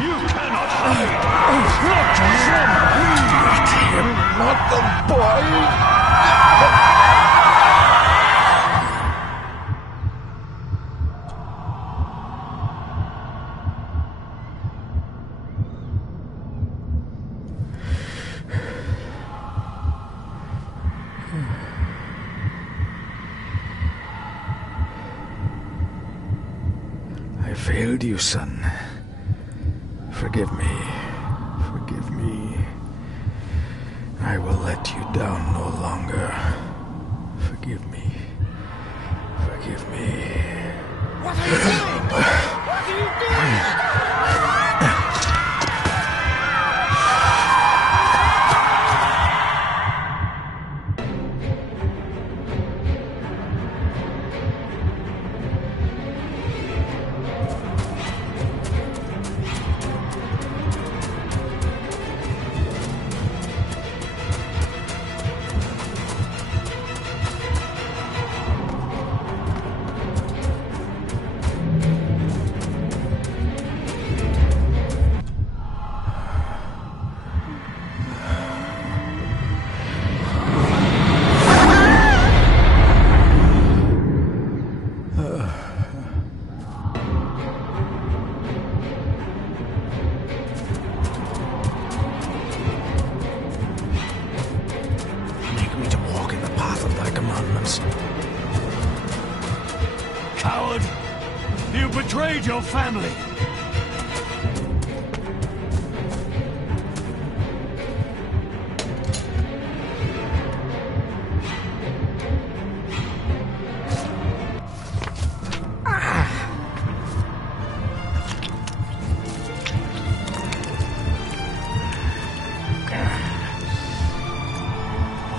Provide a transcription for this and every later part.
You cannot hide! Not from me! Not the boy! I failed you, son. Forgive me. Forgive me. I will let you down no longer. Forgive me. Forgive me. What are you doing? What are you doing? Coward! You betrayed your family!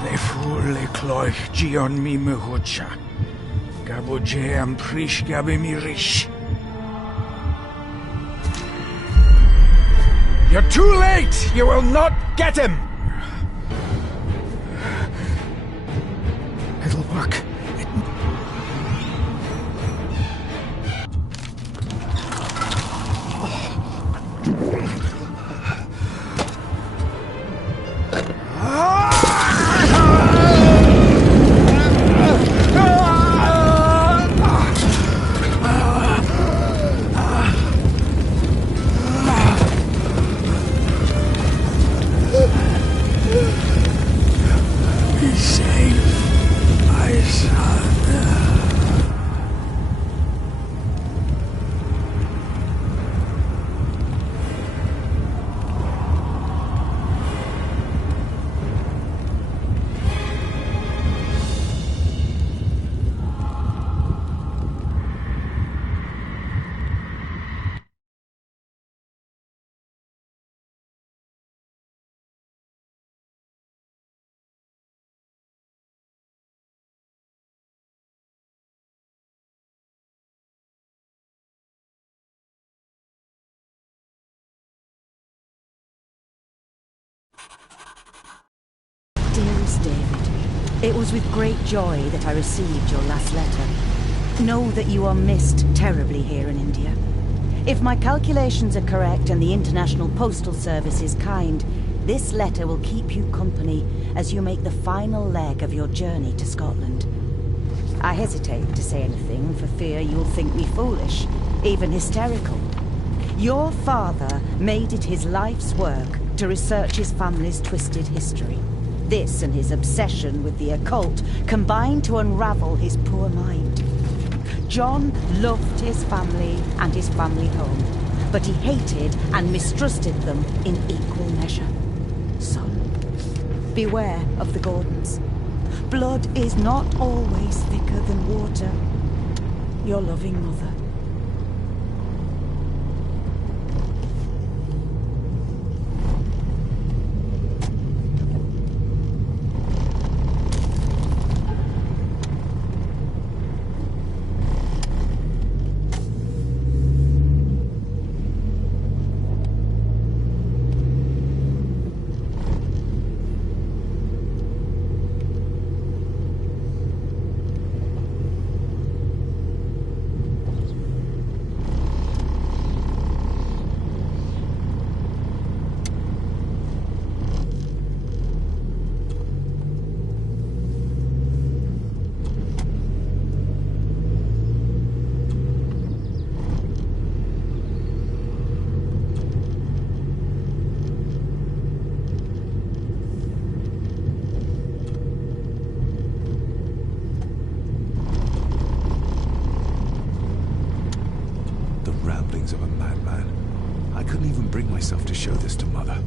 Le fur le cloich gion mi mehucha. Gaboje am prish gabe mi rish. You're too late! You will not get him! It'll work. Be safe, my son. Dearest David, it was with great joy that I received your last letter. Know that you are missed terribly here in India. If my calculations are correct and the International Postal Service is kind, this letter will keep you company as you make the final leg of your journey to Scotland. I hesitate to say anything for fear you'll think me foolish, even hysterical. Your father made it his life's work to research his family's twisted history. This and his obsession with the occult combined to unravel his poor mind. John loved his family and his family home, but he hated and mistrusted them in equal measure. Son, beware of the Gordons. Blood is not always thicker than water. Your loving mother. myself to show this to Mother.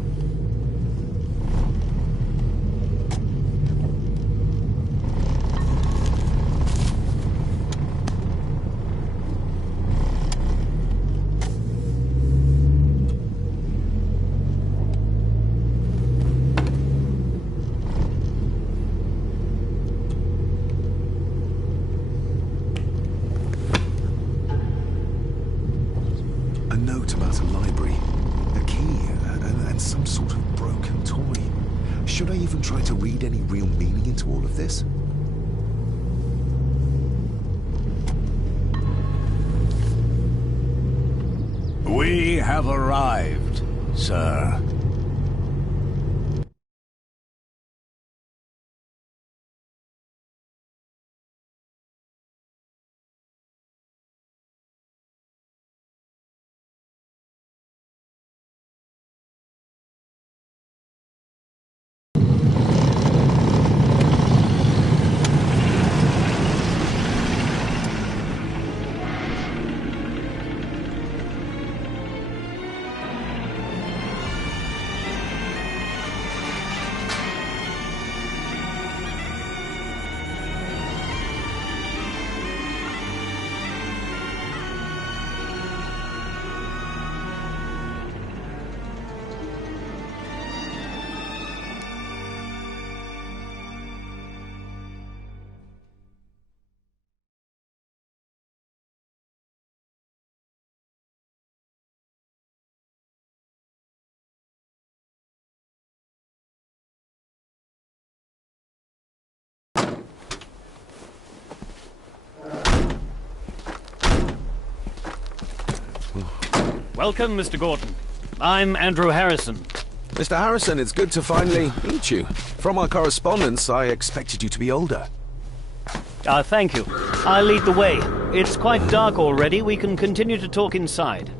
A note about a library, a key, and some sort of broken toy. Should I even try to read any real meaning into all of this? We have arrived, sir. Welcome, Mr. Gordon. I'm Andrew Harrison. Mr. Harrison, it's good to finally meet you. From our correspondence, I expected you to be older. Thank you. I'll lead the way. It's quite dark already. We can continue to talk inside.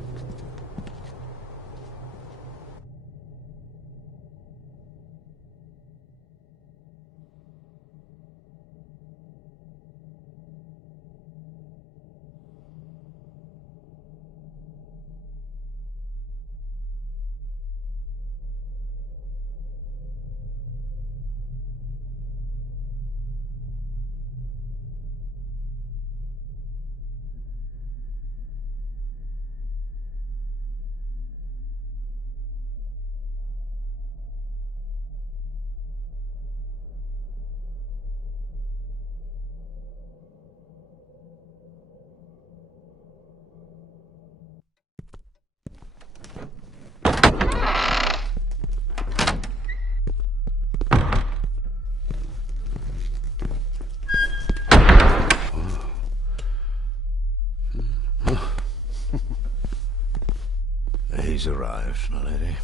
He's arrived, my lady.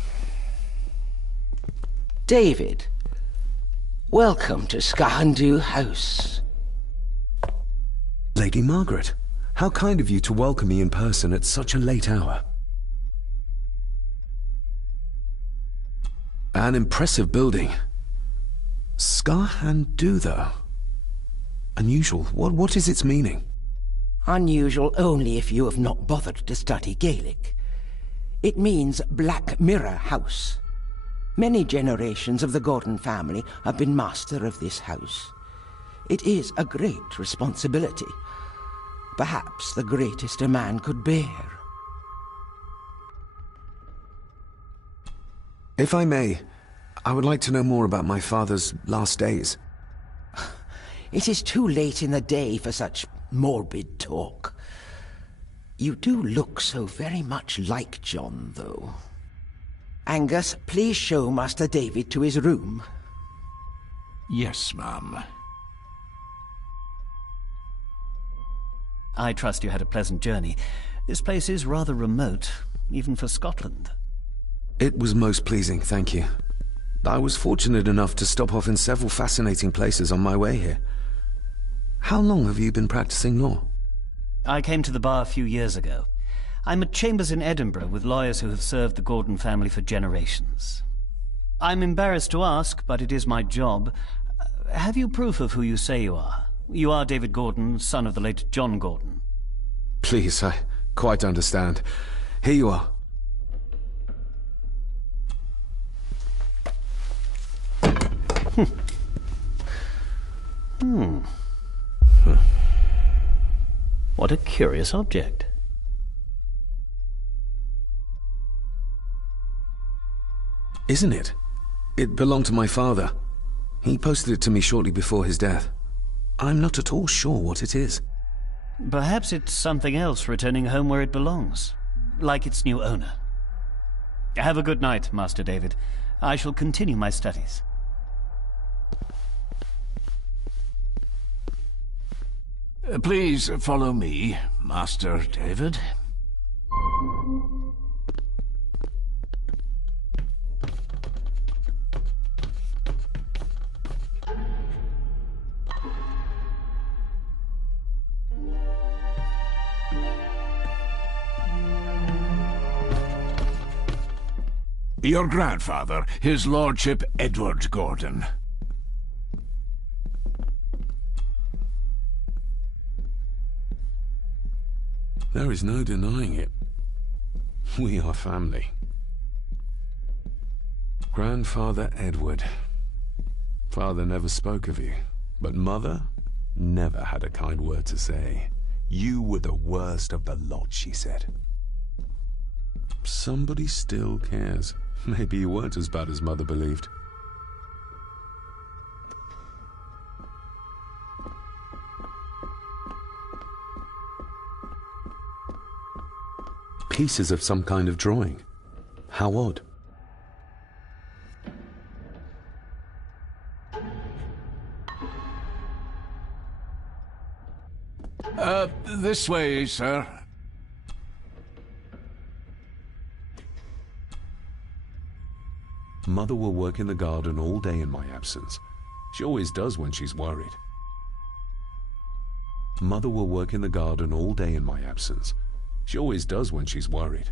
David, welcome to Skahandu House. Lady Margaret, how kind of you to welcome me in person at such a late hour. An impressive building. Skahandu, though. Unusual. What is its meaning? Unusual only if you have not bothered to study Gaelic. It means Black Mirror House. Many generations of the Gordon family have been master of this house. It is a great responsibility. Perhaps the greatest a man could bear. If I may, I would like to know more about my father's last days. It is too late in the day for such morbid talk. You do look so very much like John, though. Angus, please show Master David to his room. Yes, ma'am. I trust you had a pleasant journey. This place is rather remote, even for Scotland. It was most pleasing, thank you. I was fortunate enough to stop off in several fascinating places on my way here. How long have you been practicing law? I came to the bar a few years ago. I'm at Chambers in Edinburgh with lawyers who have served the Gordon family for generations. I'm embarrassed to ask, but it is my job. Have you proof of who you say you are? You are David Gordon, son of the late John Gordon. Please, I quite understand. Here you are. What a curious object. Isn't it? It belonged to my father. He posted it to me shortly before his death. I'm not at all sure what it is. Perhaps it's something else returning home where it belongs, like its new owner. Have a good night, Master David. I shall continue my studies. Please follow me, Master David. Your grandfather, his lordship Edward Gordon. There is no denying it. We are family. Grandfather Edward. Father never spoke of you, but Mother never had a kind word to say. You were the worst of the lot, she said. Somebody still cares. Maybe you weren't as bad as Mother believed. Pieces of some kind of drawing. How odd. This way, sir. Mother will work in the garden all day in my absence. She always does when she's worried. Mother will work in the garden all day in my absence. She always does when she's worried.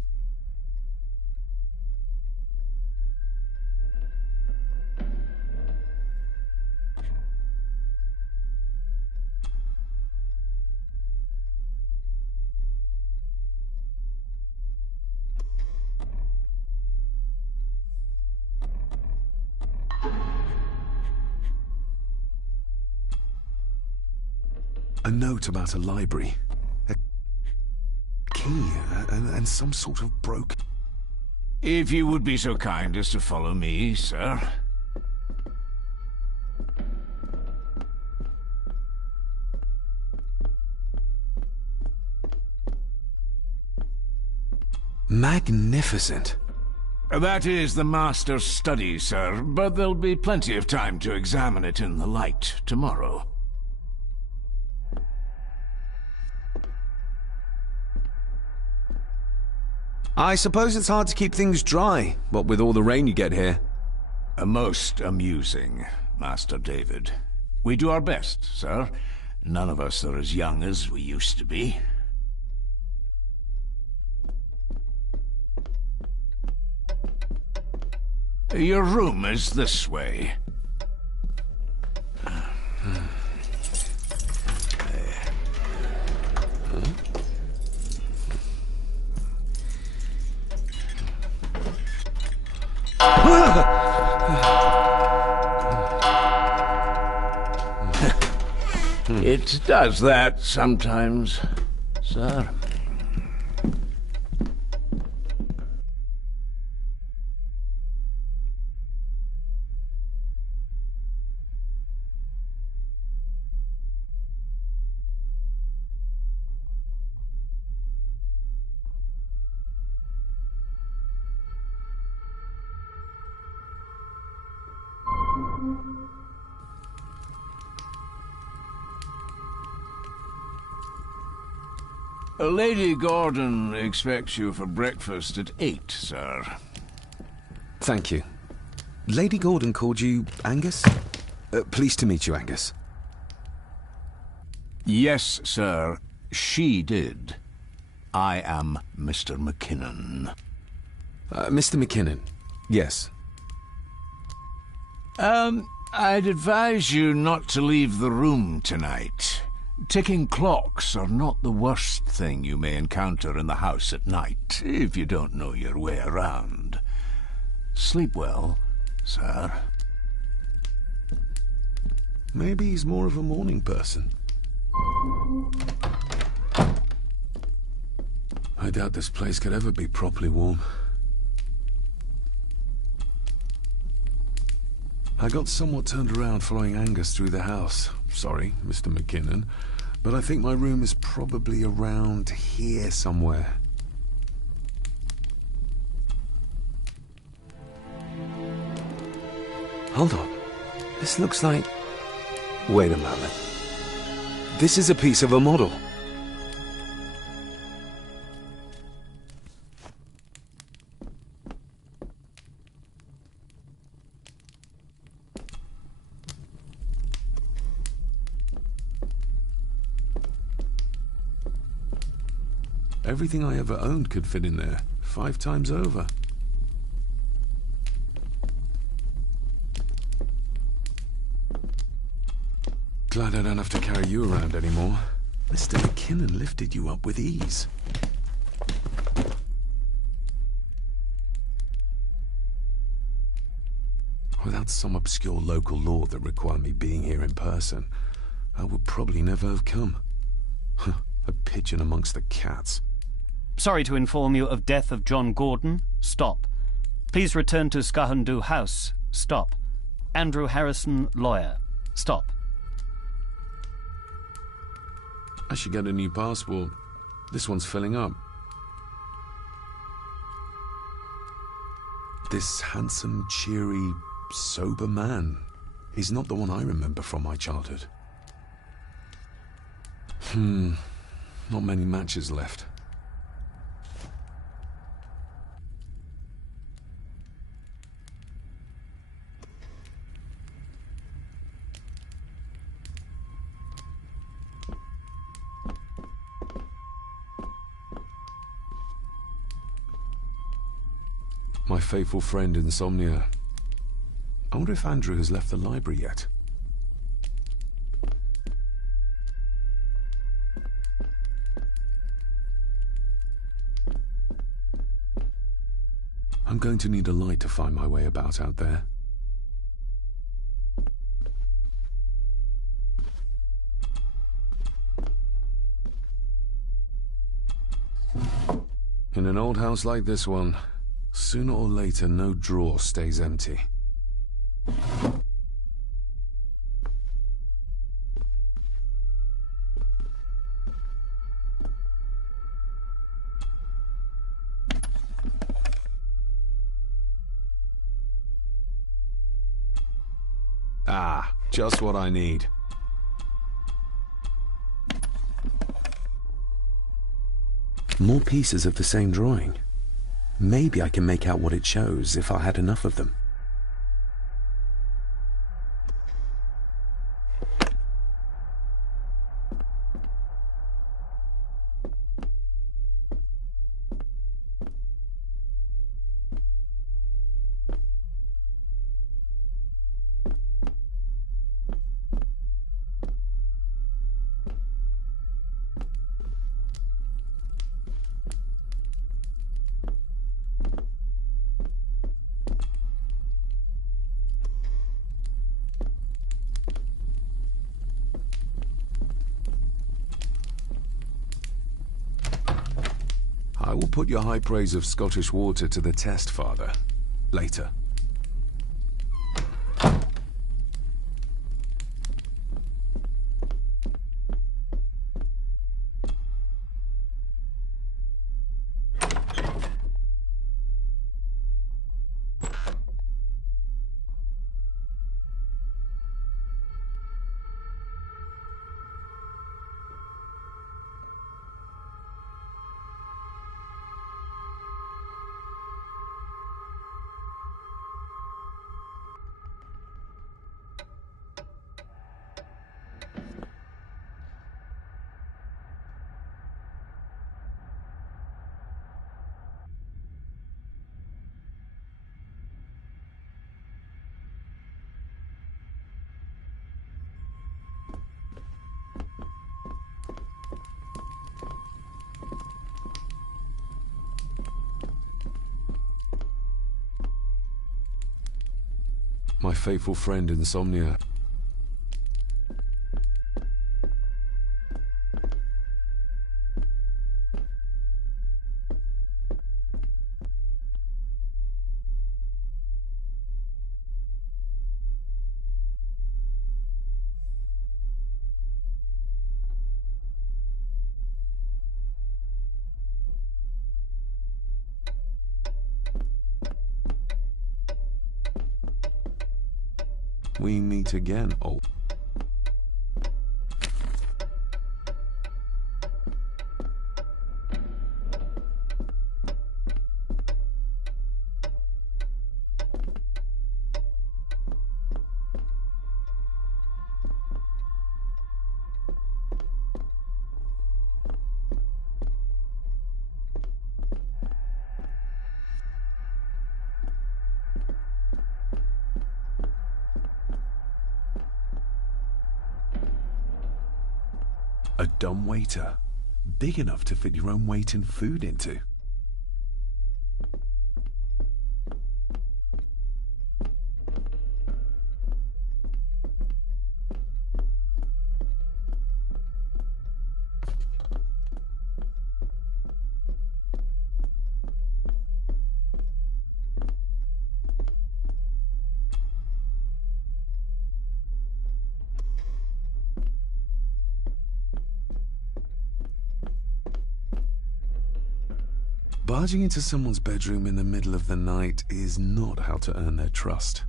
A note about a library. A key and some sort of broken... If you would be so kind as to follow me, sir. Magnificent. That is the master's study, sir, but there'll be plenty of time to examine it in the light tomorrow. I suppose it's hard to keep things dry, what with all the rain you get here. Most amusing, Master David. We do our best, sir. None of us are as young as we used to be. Your room is this way. It does that sometimes, sir. Lady Gordon expects you for breakfast at 8, sir. Thank you. Lady Gordon called you Angus? Pleased to meet you, Angus. Yes, sir. She did. I am Mr. McKinnon. Mr. McKinnon. Yes. I'd advise you not to leave the room tonight. Ticking clocks are not the worst thing you may encounter in the house at night, if you don't know your way around. Sleep well, sir. Maybe he's more of a morning person. I doubt this place could ever be properly warm. I got somewhat turned around following Angus through the house. Sorry, Mr. McKinnon, but I think my room is probably around here somewhere. Hold on. This looks like... Wait a moment. This is a piece of a model. Everything I ever owned could fit in there, 5 times over. Glad I don't have to carry you around anymore. Mr. McKinnon lifted you up with ease. Without some obscure local law that required me being here in person, I would probably never have come. A pigeon amongst the cats. Sorry to inform you of death of John Gordon. Stop. Please return to Skahundu House. Stop. Andrew Harrison, lawyer. Stop. I should get a new passport. This one's filling up. This handsome, cheery, sober man. He's not the one I remember from my childhood. Not many matches left. My faithful friend Insomnia. I wonder if Andrew has left the library yet. I'm going to need a light to find my way about out there. In an old house like this one, sooner or later no drawer stays empty. Ah, just what I need. More pieces of the same drawing. Maybe I can make out what it shows if I had enough of them. I will put your high praise of Scottish water to the test, Father. Later. My faithful friend Insomnia. we meet again, old... A dumbwaiter, big enough to fit your own weight in food into. Barging into someone's bedroom in the middle of the night is not how to earn their trust.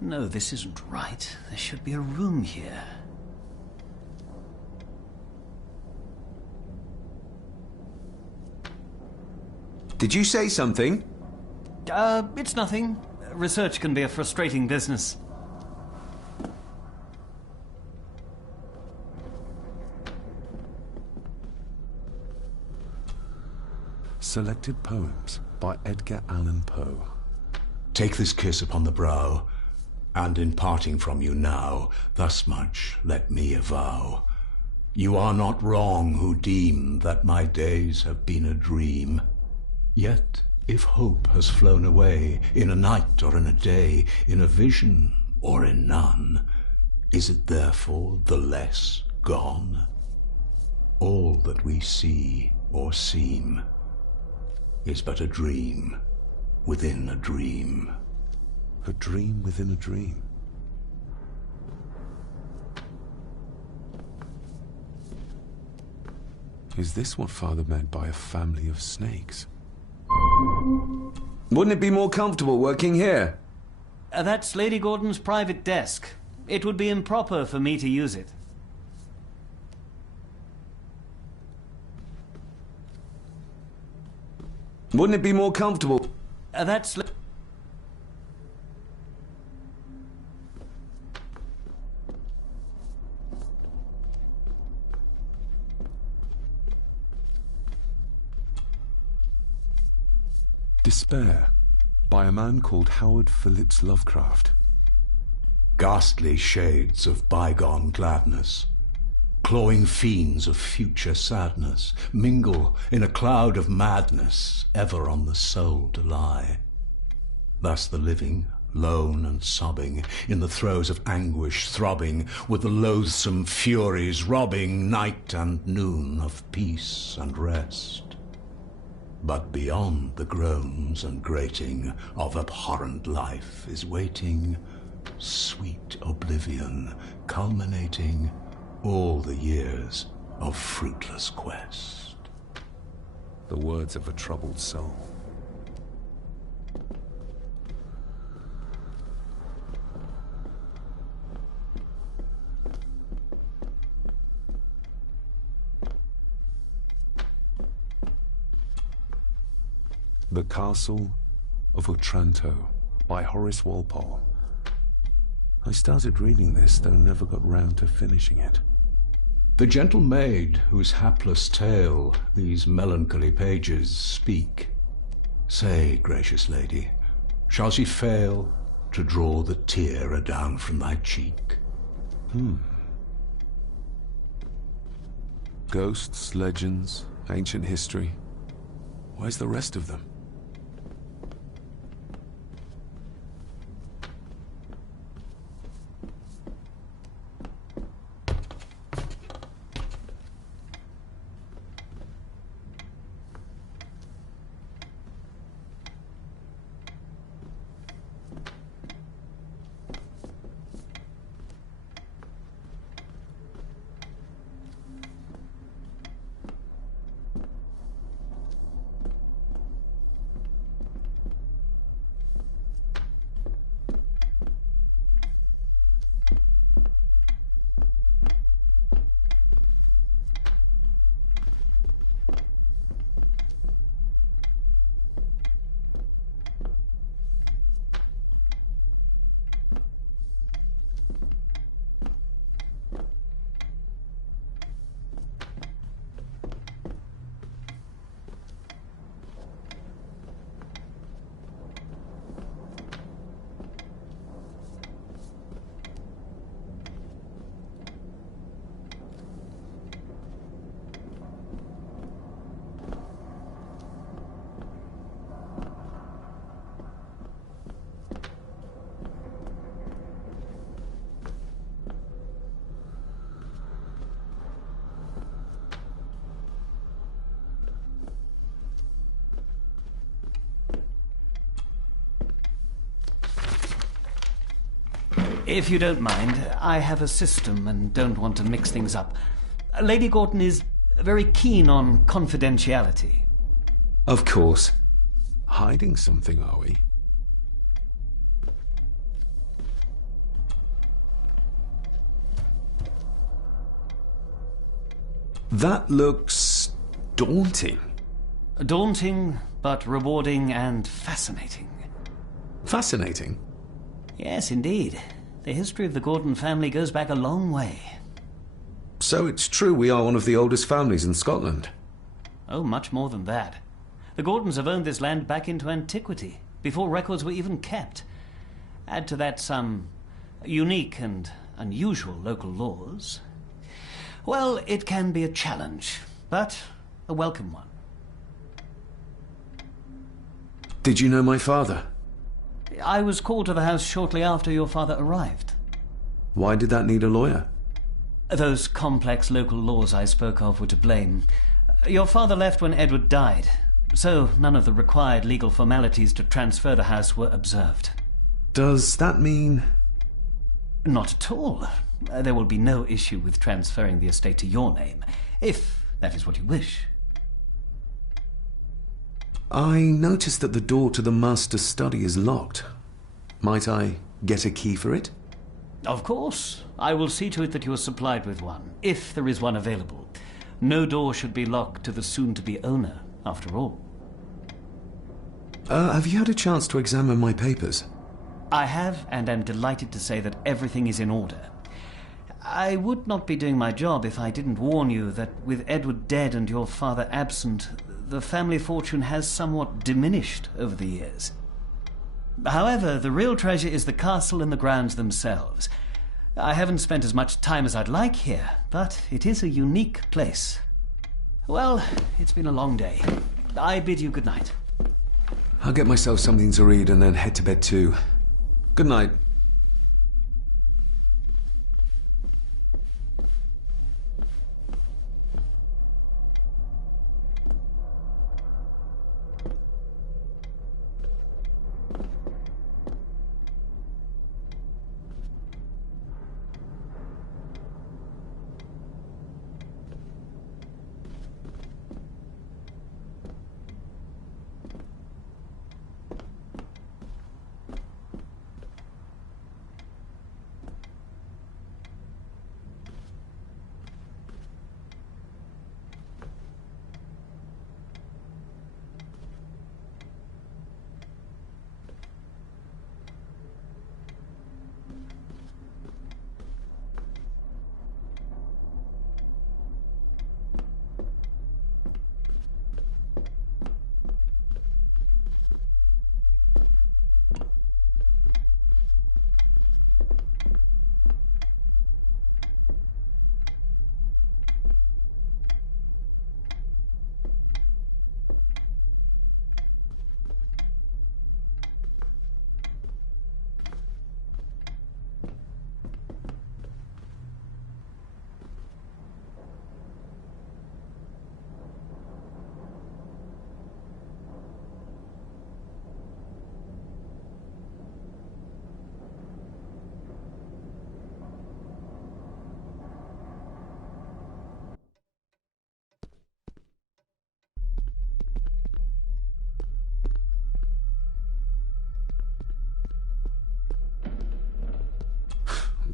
No, this isn't right. There should be a room here. Did you say something? It's nothing. Research can be a frustrating business. Selected Poems by Edgar Allan Poe. Take this kiss upon the brow, and in parting from you now, thus much let me avow. You are not wrong who deem that my days have been a dream. Yet, if hope has flown away, in a night or in a day, in a vision or in none, is it therefore the less gone? All that we see or seem is but a dream within a dream. A dream within a dream. Is this what Father meant by a family of snakes? Wouldn't it be more comfortable working here? That's Lady Gordon's private desk. It would be improper for me to use it. Wouldn't it be more comfortable? That's... Despair, by a man called Howard Phillips Lovecraft. Ghastly shades of bygone gladness, clawing fiends of future sadness, mingle in a cloud of madness, ever on the soul to lie. Thus the living, lone and sobbing, in the throes of anguish throbbing, with the loathsome furies robbing night and noon of peace and rest. But beyond the groans and grating of abhorrent life is waiting sweet oblivion, culminating all the years of fruitless quest. The words of a troubled soul. The Castle of Otranto by Horace Walpole. I started reading this, though never got round to finishing it. The gentle maid whose hapless tale these melancholy pages speak. Say, gracious lady, shall she fail to draw the tear adown from thy cheek. Ghosts, legends, ancient history. Where's the rest of them? If you don't mind, I have a system and don't want to mix things up. Lady Gordon is very keen on confidentiality. Of course. Hiding something, are we? That looks daunting. Daunting, but rewarding and fascinating. Fascinating. Yes, indeed. The history of the Gordon family goes back a long way. So it's true we are one of the oldest families in Scotland. Oh, much more than that. The Gordons have owned this land back into antiquity, before records were even kept. Add to that some unique and unusual local laws. Well, it can be a challenge, but a welcome one. Did you know my father? I was called to the house shortly after your father arrived. Why did that need a lawyer? Those complex local laws I spoke of were to blame. Your father left when Edward died, so none of the required legal formalities to transfer the house were observed. Does that mean... Not at all. There will be no issue with transferring the estate to your name, if that is what you wish. I noticed that the door to the master's study is locked. Might I get a key for it? Of course. I will see to it that you are supplied with one, if there is one available. No door should be locked to the soon-to-be owner, after all. Have you had a chance to examine my papers? I have, and am delighted to say that everything is in order. I would not be doing my job if I didn't warn you that with Edward dead and your father absent, the family fortune has somewhat diminished over the years. However, the real treasure is the castle and the grounds themselves. I haven't spent as much time as I'd like here, but it is a unique place. Well, it's been a long day. I bid you good night. I'll get myself something to read and then head to bed too. Good night.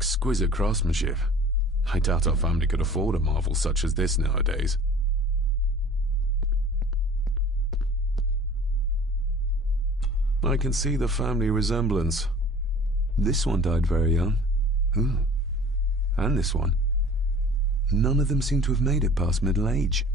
Exquisite craftsmanship. I doubt our family could afford a marvel such as this nowadays. I can see the family resemblance. This one died very young. Ooh. And this one. None of them seem to have made it past middle age.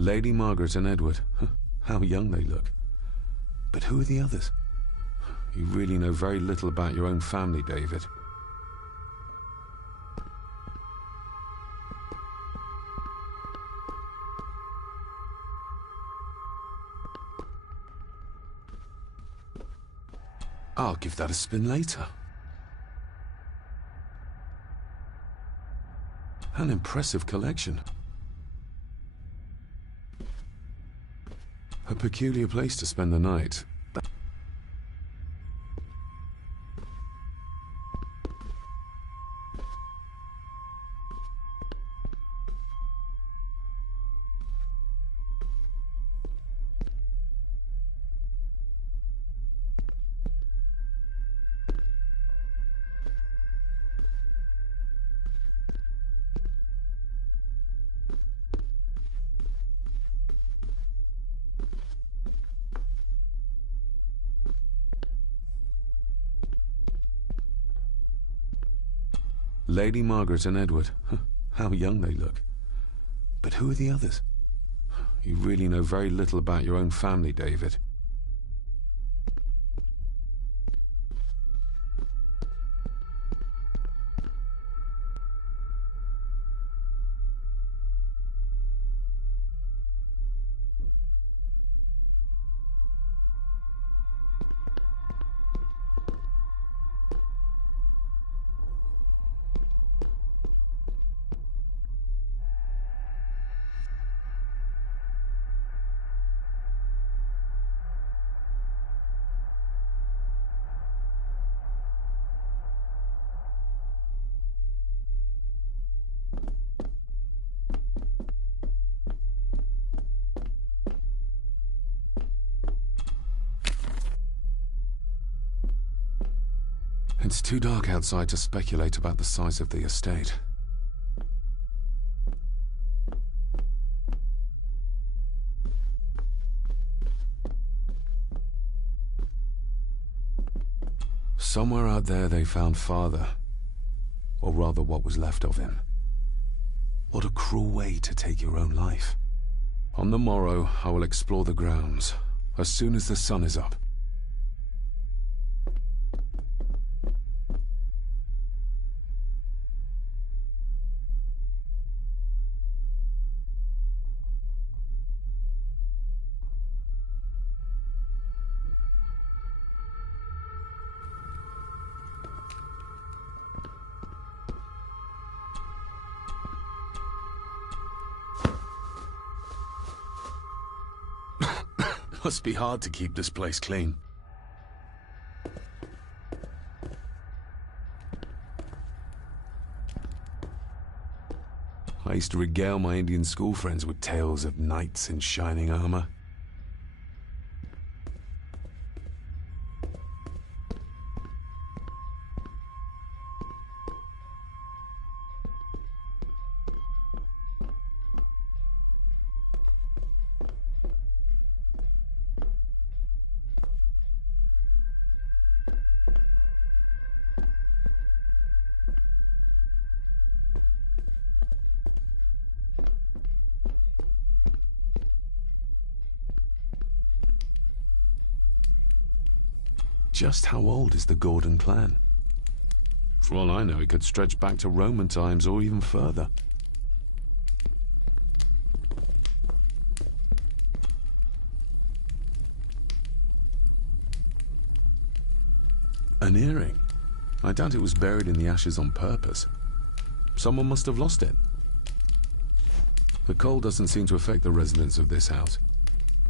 Lady Margaret and Edward. How young they look. But who are the others? You really know very little about your own family, David. I'll give that a spin later. An impressive collection. A peculiar place to spend the night. Lady Margaret and Edward. How young they look. But who are the others? You really know very little about your own family, David. It's too dark outside to speculate about the size of the estate. Somewhere out there they found Father. Or rather what was left of him. What a cruel way to take your own life. On the morrow, I will explore the grounds, as soon as the sun is up. Must be hard to keep this place clean. I used to regale my Indian school friends with tales of knights in shining armor. Just how old is the Gordon clan? For all I know, it could stretch back to Roman times or even further. An earring. I doubt it was buried in the ashes on purpose. Someone must have lost it. The cold doesn't seem to affect the residents of this house.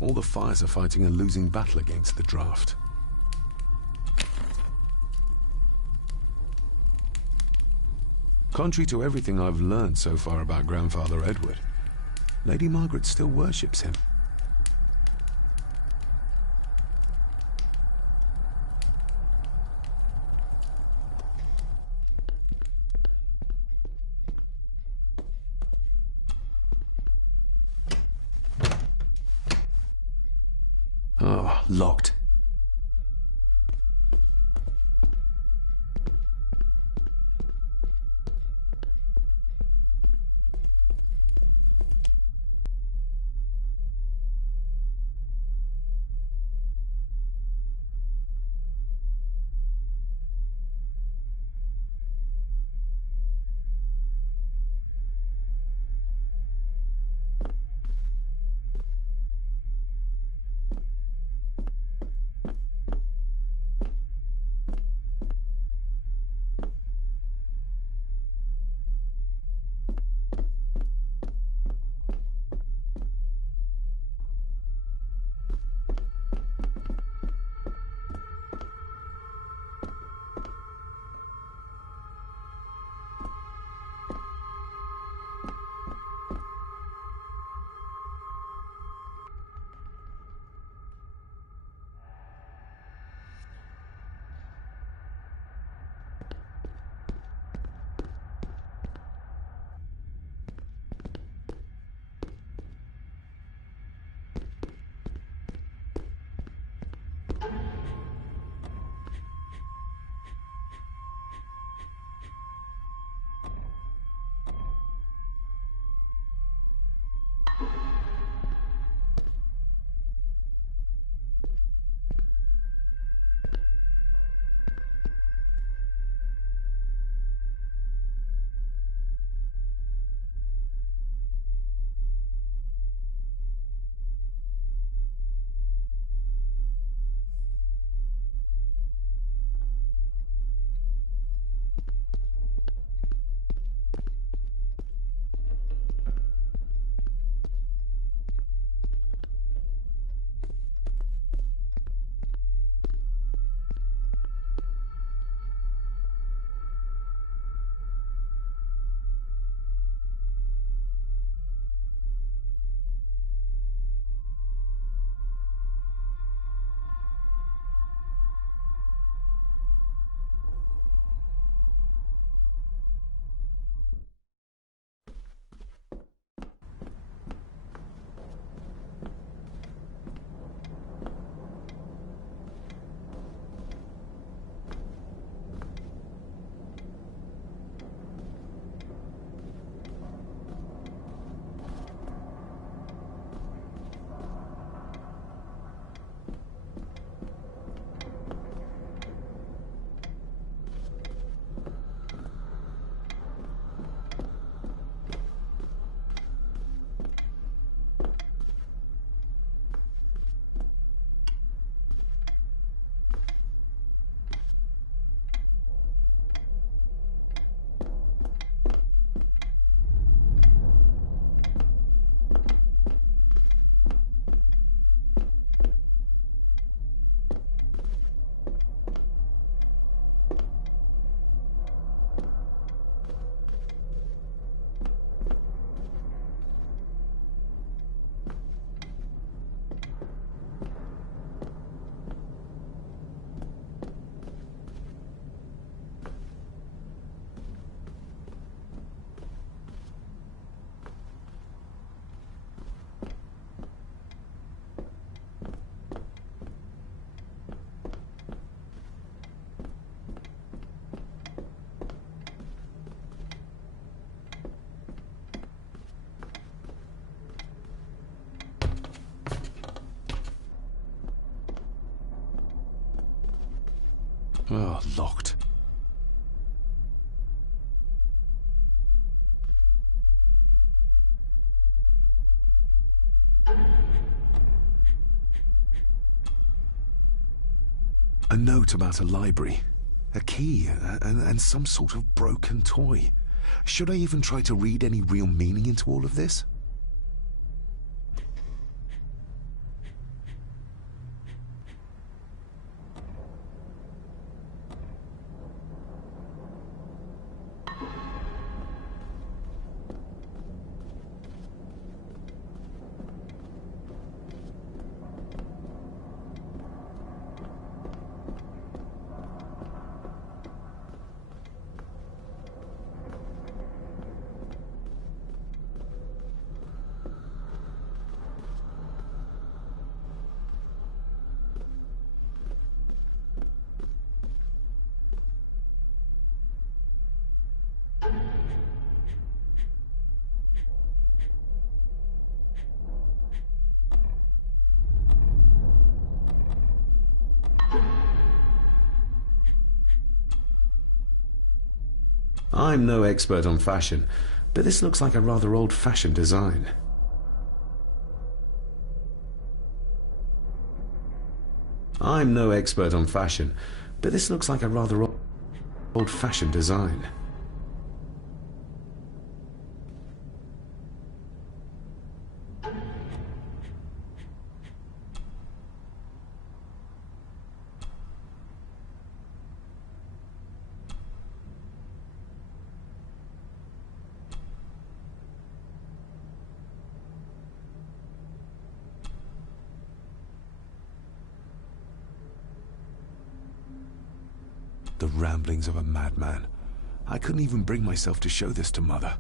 All the fires are fighting a losing battle against the draft. Contrary to everything I've learned so far about Grandfather Edward, Lady Margaret still worships him. Oh, locked. Oh, locked. A note about a library. A key, and some sort of broken toy. Should I even try to read any real meaning into all of this? I'm no expert on fashion, but this looks like a rather old-fashioned design. I'm no expert on fashion, but this looks like a rather old-fashioned design. The ramblings of a madman. I couldn't even bring myself to show this to Mother.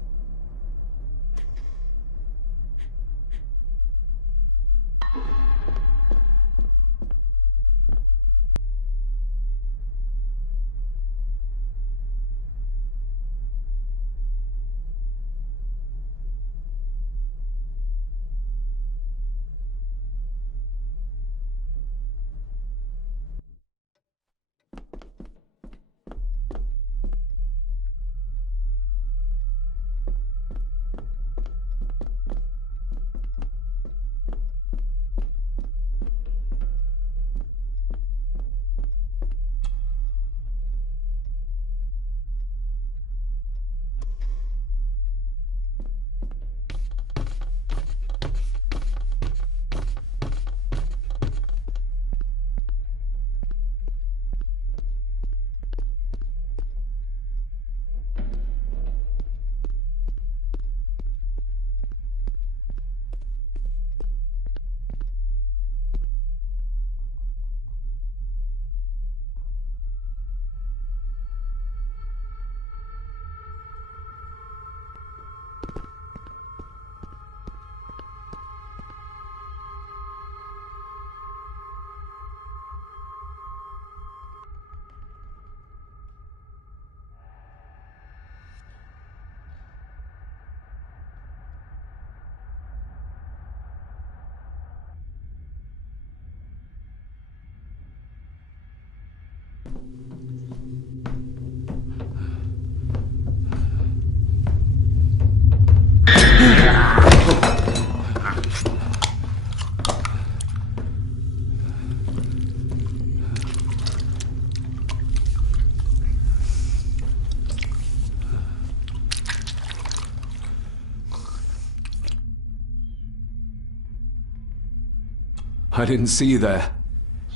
I didn't see you there.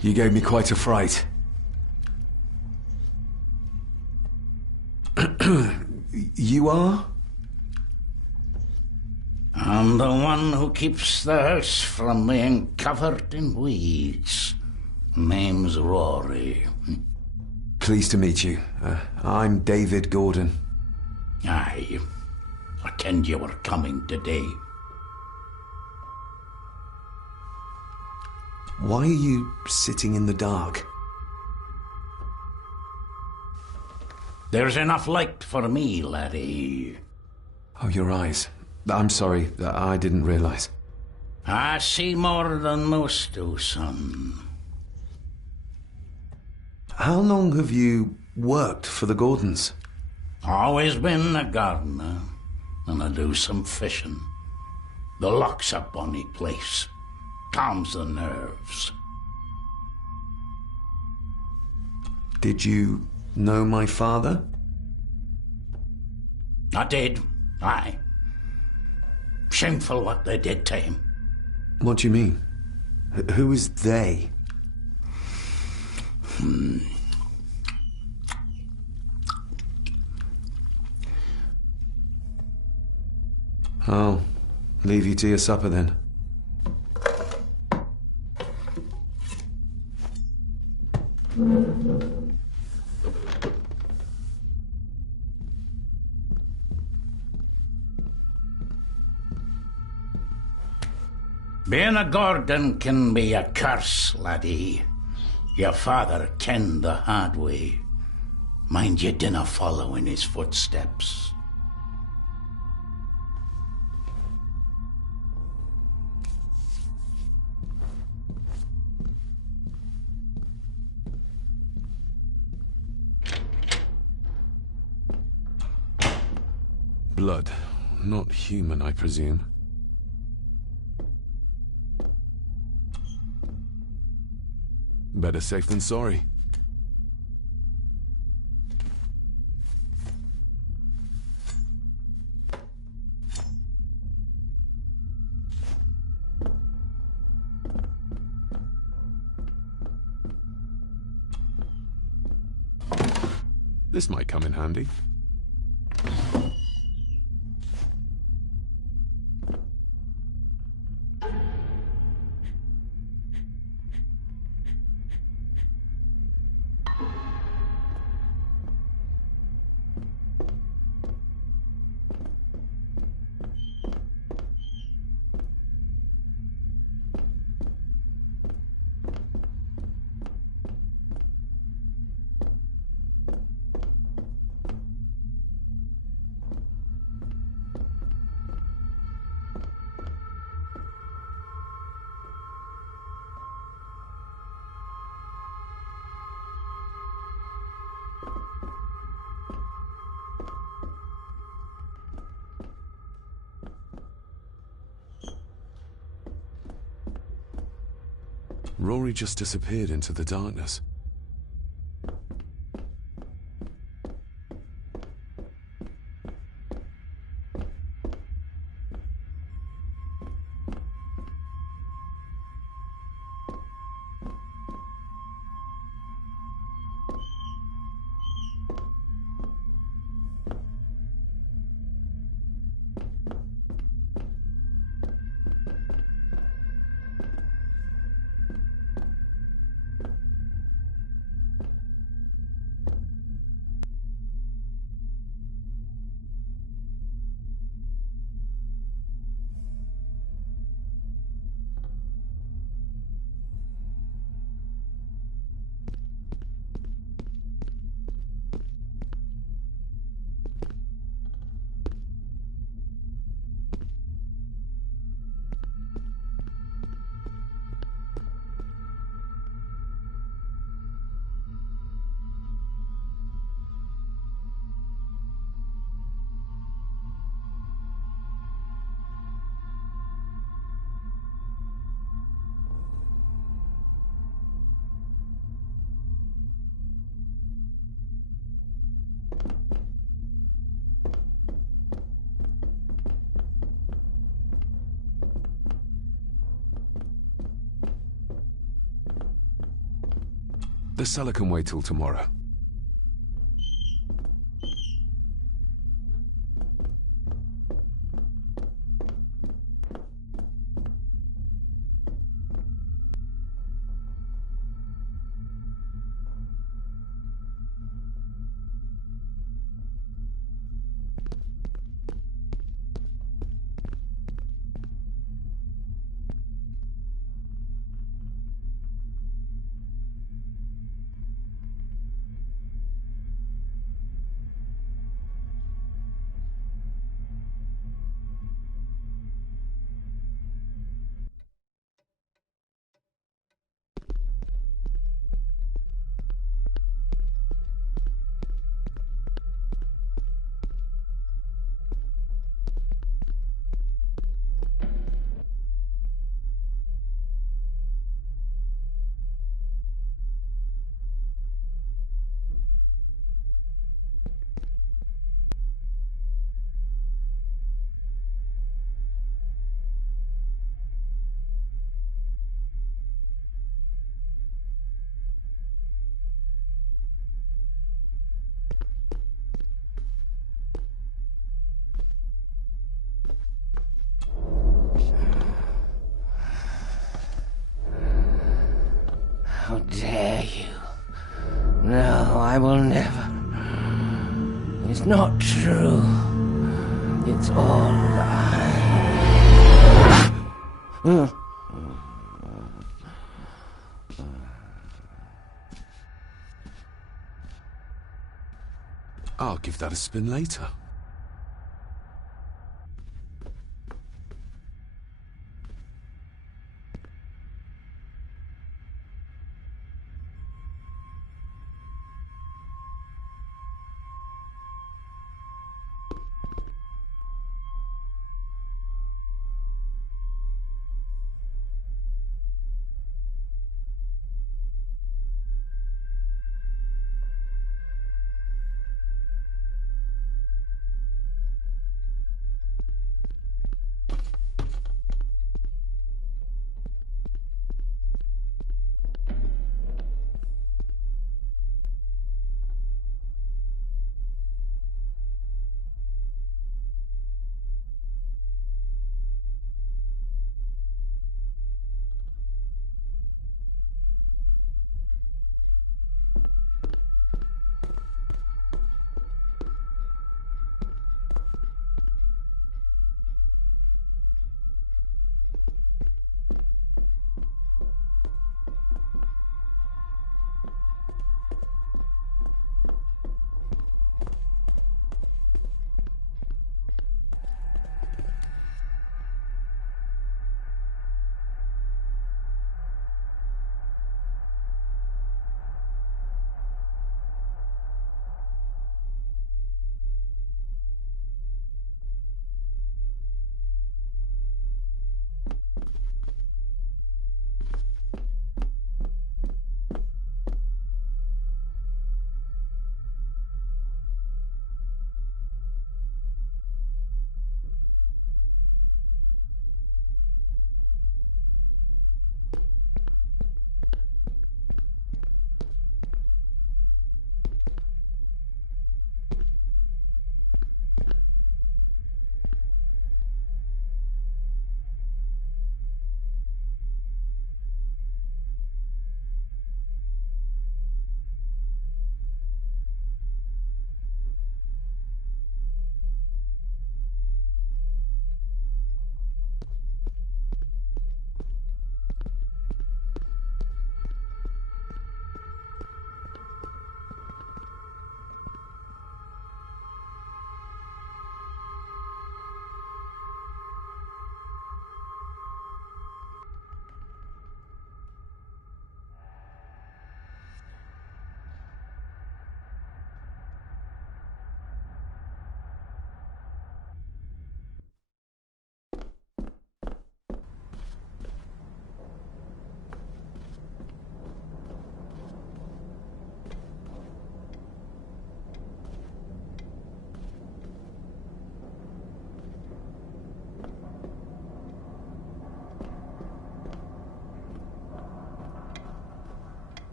You gave me quite a fright. You are? I'm the one who keeps the house from being covered in weeds. Name's Rory. Pleased to meet you. I'm David Gordon. Aye. I kenned you were coming today. Why are you sitting in the dark? There's enough light for me, laddie. Oh, your eyes. I'm sorry, I didn't realize. I see more than most do, son. How long have you worked for the Gordons? Always been a gardener, and I do some fishing. The loch's a bonny place. Calms the nerves. Did you know my father? I did, aye. Shameful what they did to him. What do you mean? Who is they? I'll leave you to your supper then. Being a Gordon can be a curse, laddie. Your father kenned the hard way. Mind you dinna follow in his footsteps. Blood. Not human, I presume. Better safe than sorry. This might come in handy. Rory just disappeared into the darkness. The cellar can wait till tomorrow. dare you? No, I will never. It's not true. It's all lies. I'll give that a spin later.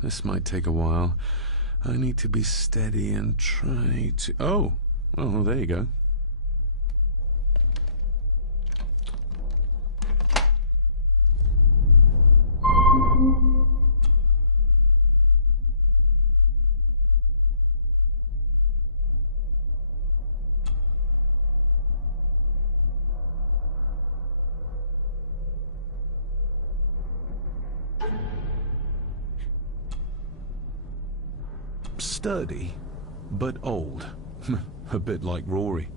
This might take a while. I need to be steady and try to... Oh, well, there you go. Sturdy, but old. A bit like Rory.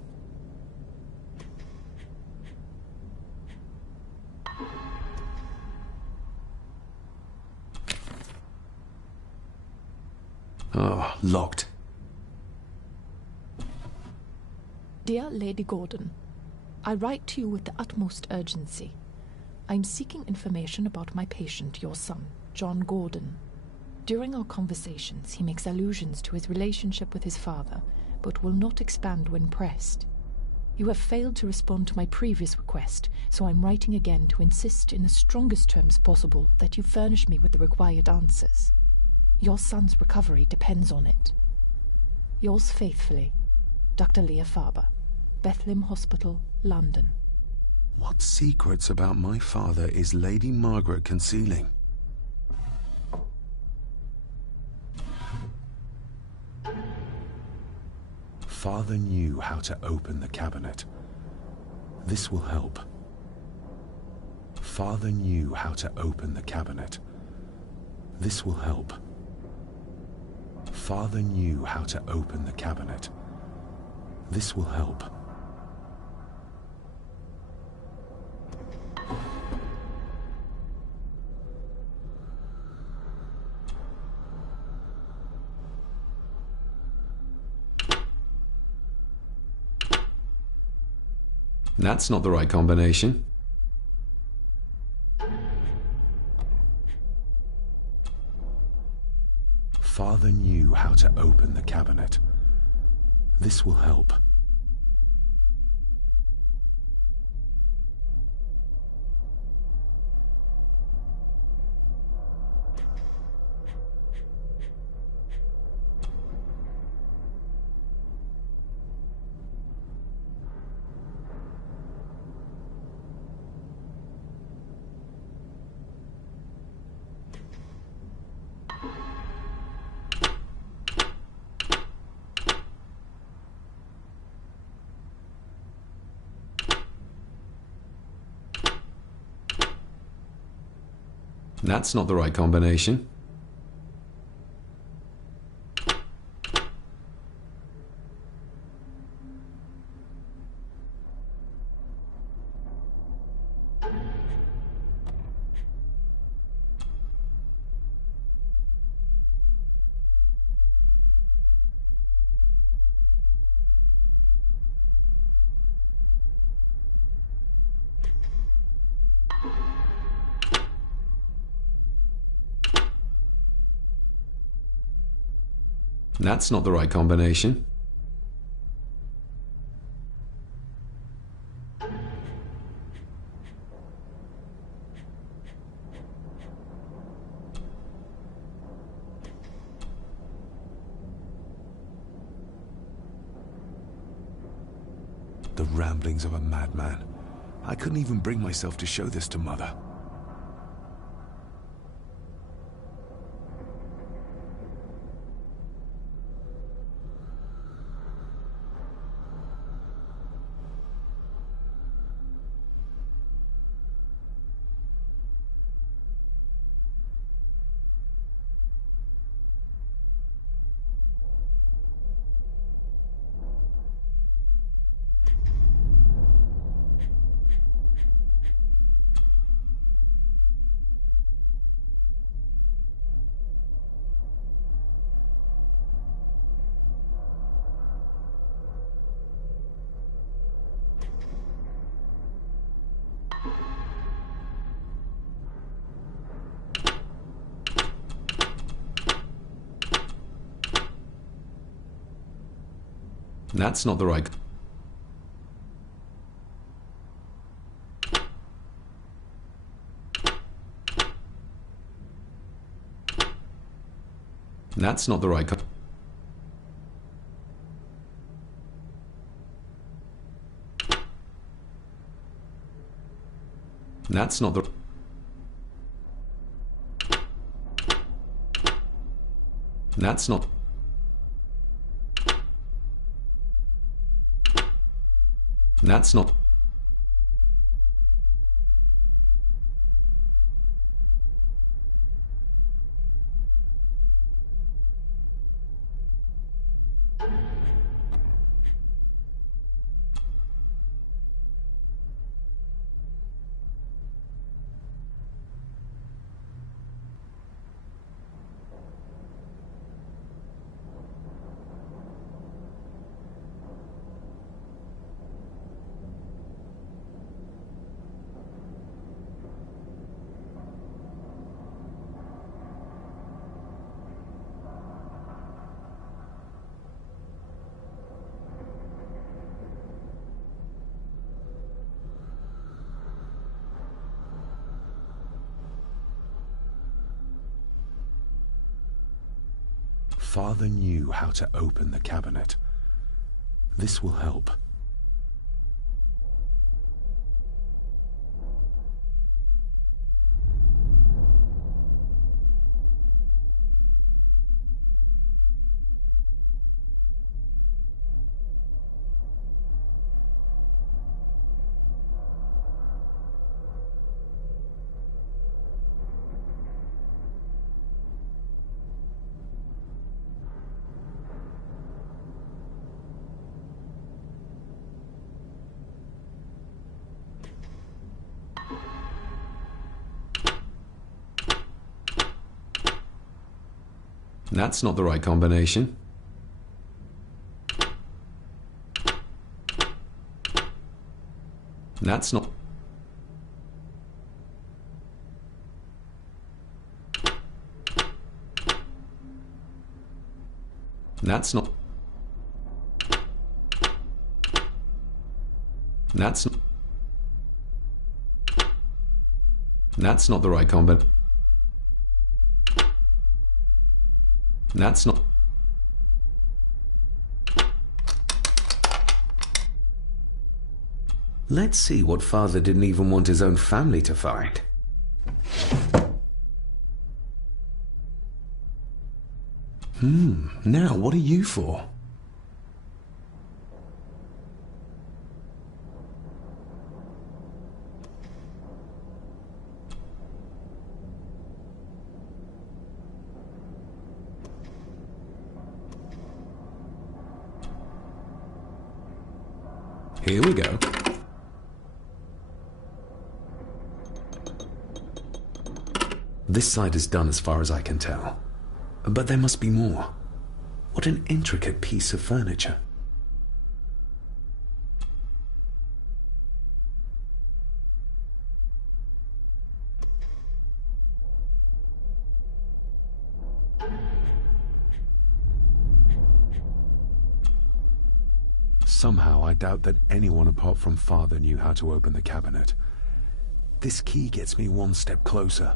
Oh, locked. Dear Lady Gordon, I write to you with the utmost urgency. I am seeking information about my patient, your son, John Gordon. During our conversations, he makes allusions to his relationship with his father, but will not expand when pressed. You have failed to respond to my previous request, so I'm writing again to insist in the strongest terms possible that you furnish me with the required answers. Your son's recovery depends on it. Yours faithfully, Dr. Leah Farber, Bethlehem Hospital, London. What secrets about my father is Lady Margaret concealing? Father knew how to open the cabinet. This will help. Father knew how to open the cabinet. This will help. Father knew how to open the cabinet. This will help. That's not the right combination. Father knew how to open the cabinet. This will help. That's not the right combination. That's not the right combination. The ramblings of a madman. I couldn't even bring myself to show this to Mother. That's not the right... That's not the right... That's not the... That's not... That's not... Father knew how to open the cabinet. This will help. That's not the right combination. That's not... That's not... That's not... That's not the right combination. That's not... Let's see what Father didn't even want his own family to find. Now what are you for? Here we go. This side is done as far as I can tell. But there must be more. What an intricate piece of furniture. Somehow, I doubt that anyone apart from Father knew how to open the cabinet. This key gets me one step closer.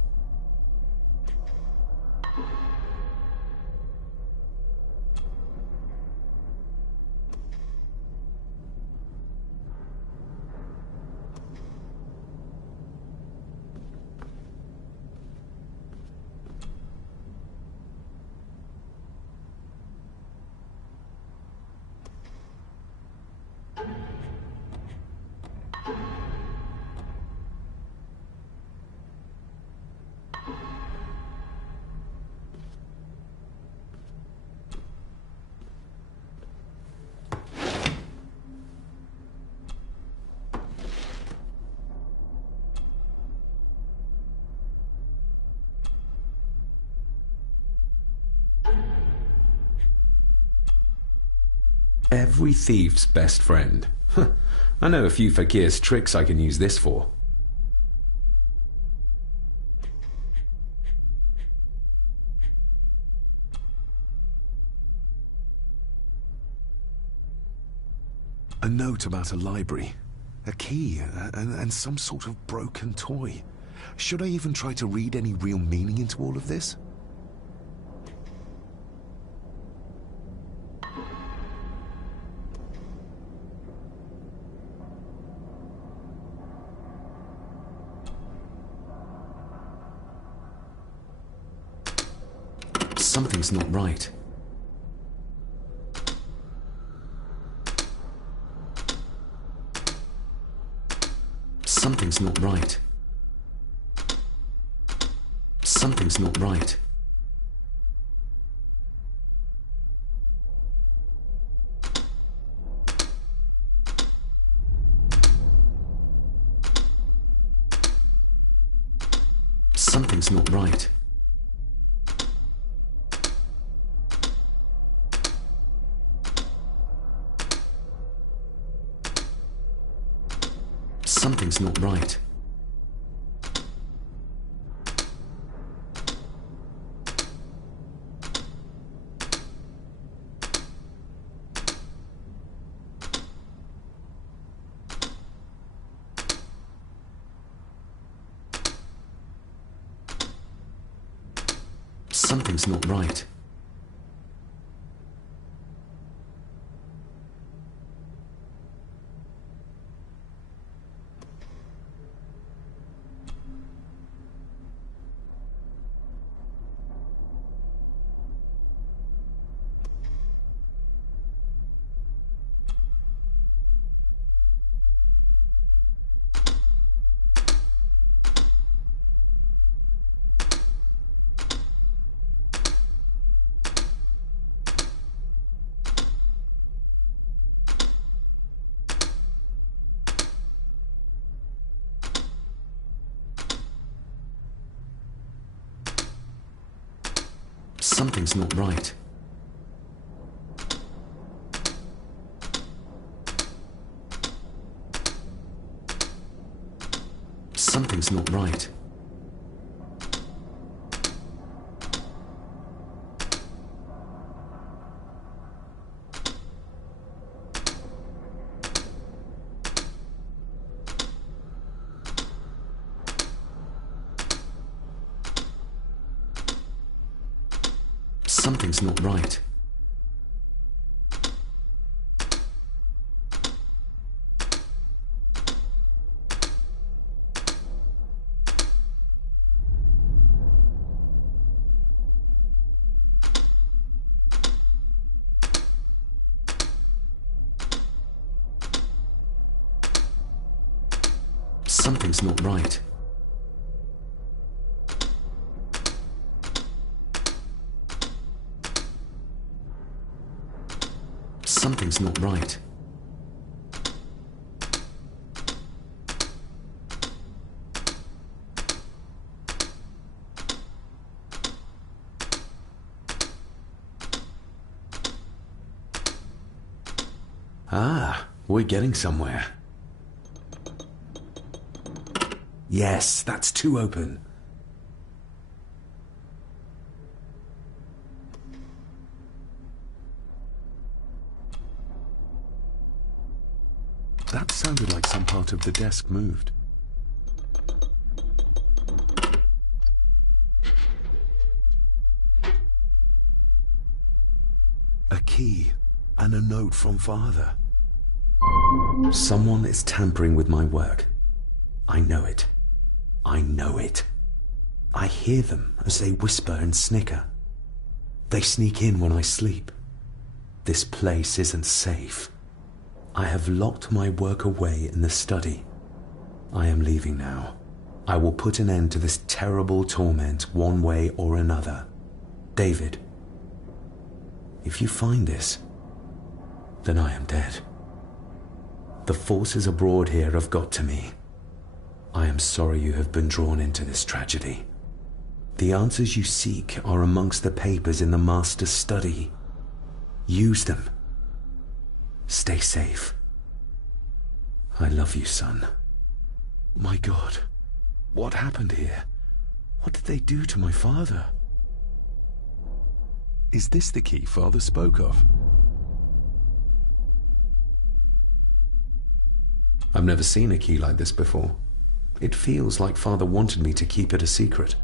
Every thief's best friend. I know a few fakir's tricks I can use this for. A note about a library, a key, and some sort of broken toy. Should I even try to read any real meaning into all of this? Something's not right. Something's not right. Something's not right. Something's not right. Something's not right. Something's not right. Something's not right. Something's not right. Something's not right. Something's not right. Something's not right. Ah, we're getting somewhere. Yes, that's two open. That sounded like some part of the desk moved. A key and a note from Father. Someone is tampering with my work. I know it. I know it. I hear them as they whisper and snicker. They sneak in when I sleep. This place isn't safe. I have locked my work away in the study. I am leaving now. I will put an end to this terrible torment one way or another. David, if you find this, then I am dead. The forces abroad here have got to me. I am sorry you have been drawn into this tragedy. The answers you seek are amongst the papers in the Master's study. Use them. Stay safe. I love you, son. My God, what happened here? What did they do to my father? Is this the key Father spoke of? I've never seen a key like this before. It feels like Father wanted me to keep it a secret.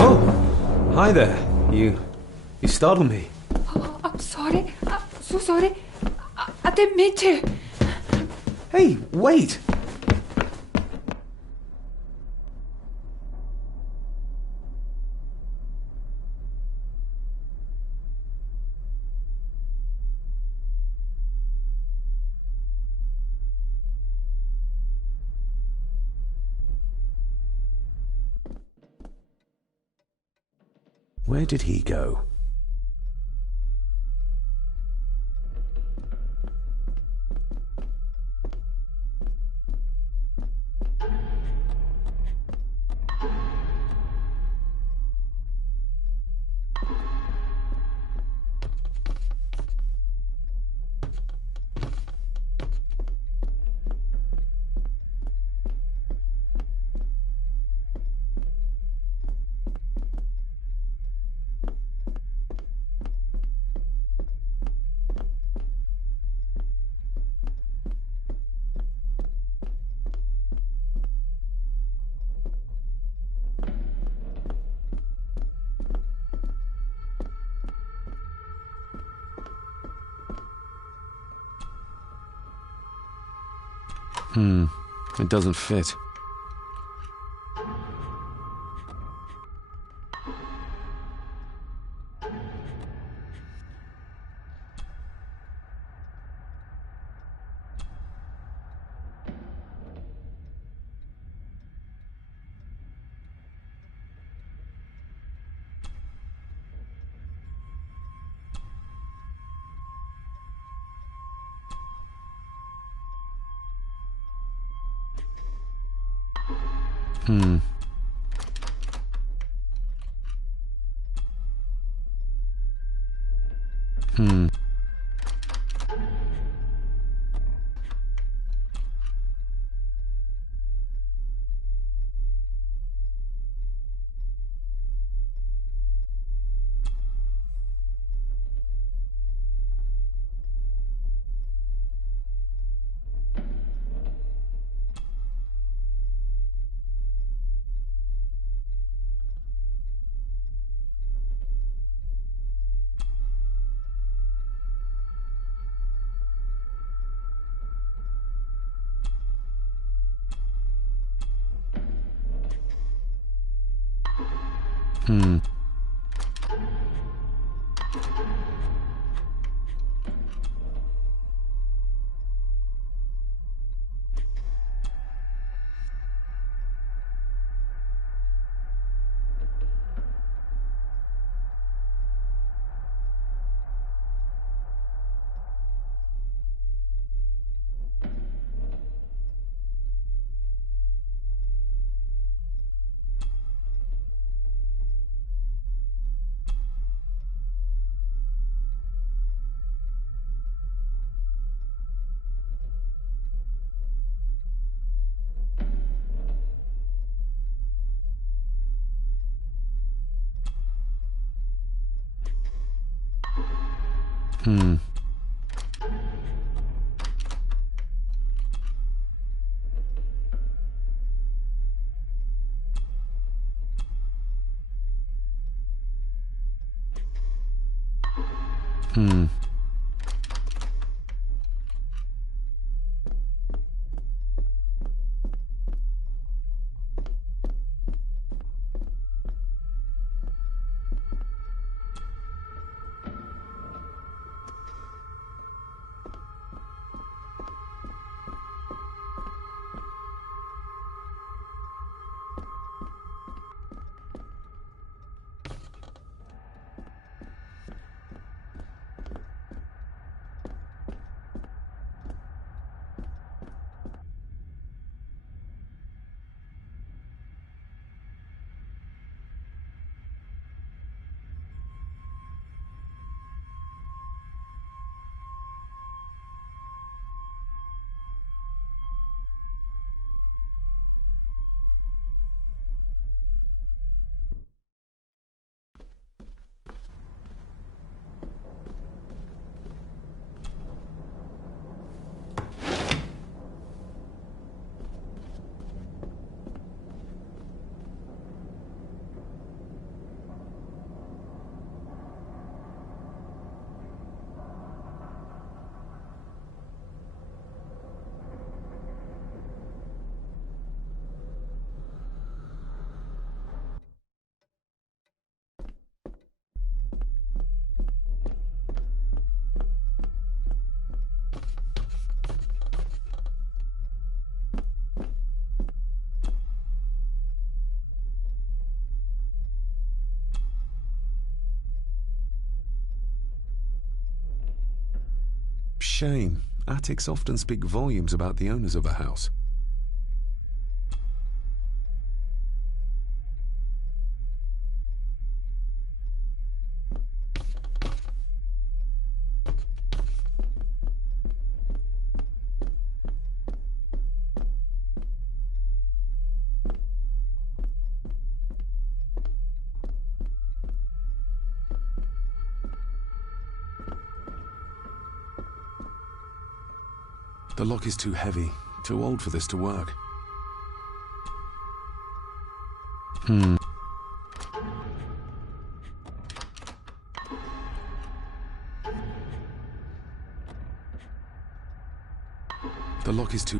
Oh, hi there. You startled me. Oh, I'm sorry. I'm so sorry. I didn't mean to. Hey, wait. Where did he go? It doesn't fit. Hmm. Hmm. Hmm. Hmm. Hmm. Shame. Attics often speak volumes about the owners of a house. The lock is too heavy, too old for this to work. Hmm. The lock is too...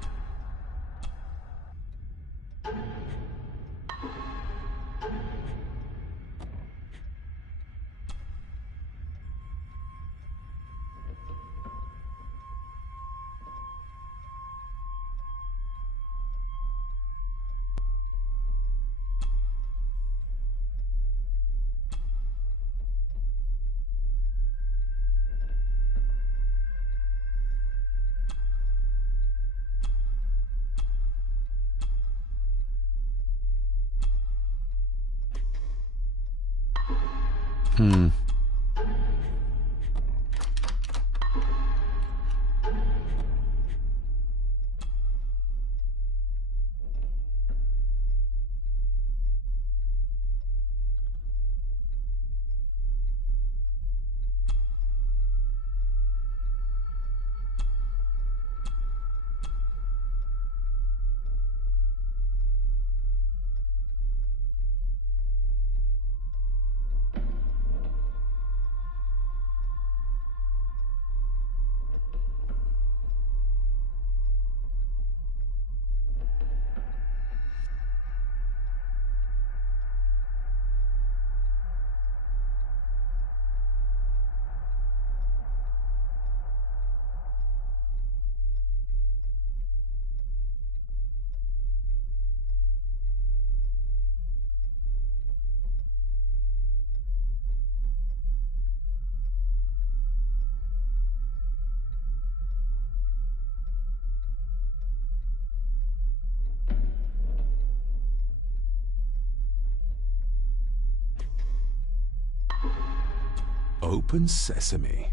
Open sesame.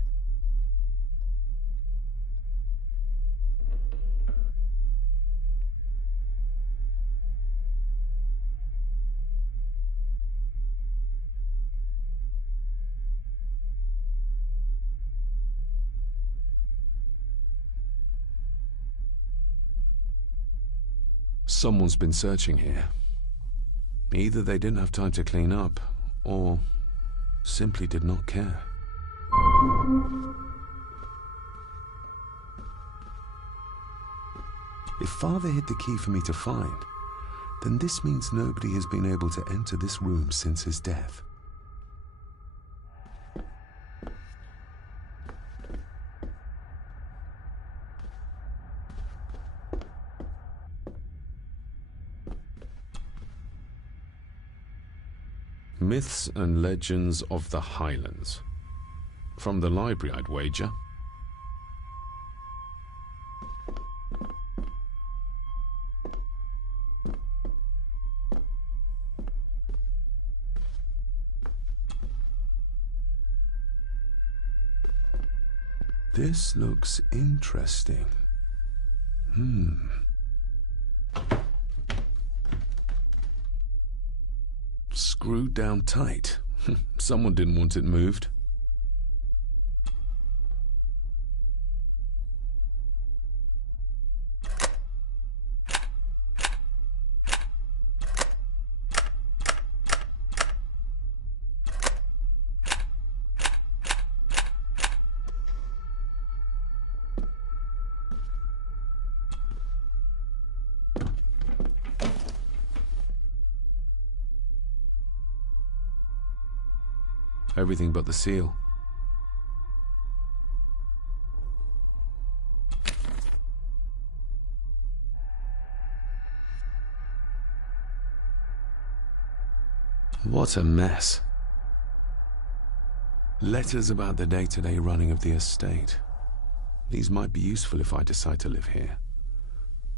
Someone's been searching here. Either they didn't have time to clean up, or simply did not care. If Father hid the key for me to find, then this means nobody has been able to enter this room since his death. Myths and Legends of the Highlands. From the library, I'd wager. This looks interesting. Screwed down tight. Someone didn't want it moved. Everything but the seal. What a mess. Letters about the day-to-day running of the estate. These might be useful if I decide to live here.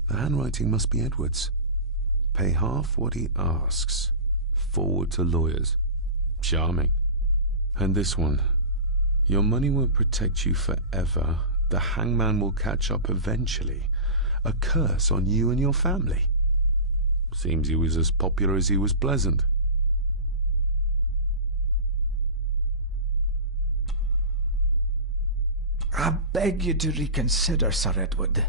The handwriting must be Edward's. Pay half what he asks. Forward to lawyers. Charming. And this one. Your money won't protect you forever. The hangman will catch up eventually. A curse on you and your family. Seems he was as popular as he was pleasant. I beg you to reconsider, Sir Edward.